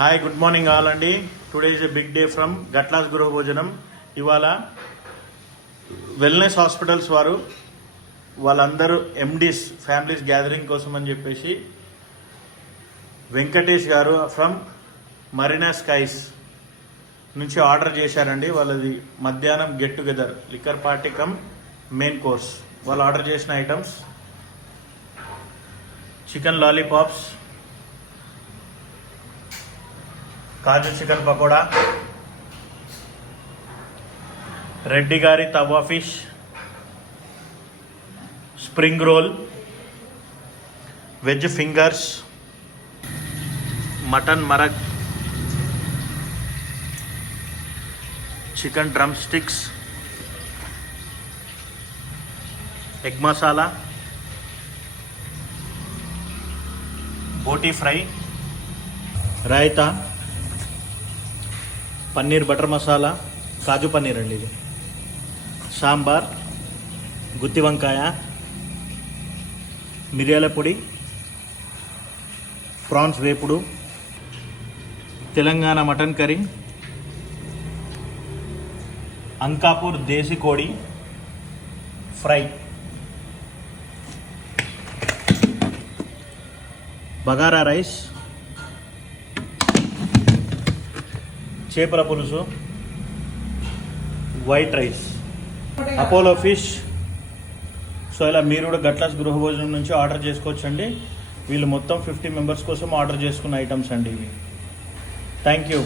Hi, good morning all అండి. Today is a big day from Gatla's Gruha Bhojanam. ఇవాళ wellness hospitals వారు వాళ్ళందరూ ఎండీస్ ఫ్యామిలీస్ గ్యాదరింగ్ కోసం అని చెప్పేసి వెంకటేష్ గారు ఫ్రమ్ మరీనా స్కైస్ నుంచి ఆర్డర్ చేశారండి. వాళ్ళది మధ్యాహ్నం get together liquor party cum main course. వాళ్ళు ఆర్డర్ చేసిన items chicken lollipops, kaju chicken pakoda, Reddy గారి tawa fish, spring roll, veg fingers, mutton marag, chicken drumsticks, egg masala, boti fry, raita, paneer butter masala, kaju paneer అండి ఇది, సాంబార్, గుత్తి వంకాయ, మిరియాల పొడి, ప్రాన్స్ వేపుడు, తెలంగాణ మటన్ కర్రీ, అంకాపూర్ దేశీ కోడి ఫ్రై, బగారా రైస్, చేపల పులుసు, white rice, Apollo fish. So ఇలా మీరు కూడా గట్లాస్ గృహ భోజనం నుంచి ఆర్డర్ చేసుకోవచ్చండి. వీళ్ళు మొత్తం 50 మెంబర్స్ కోసం ఆర్డర్ చేసుకున్న ఐటమ్స్ అండి ఇవి. Thank you.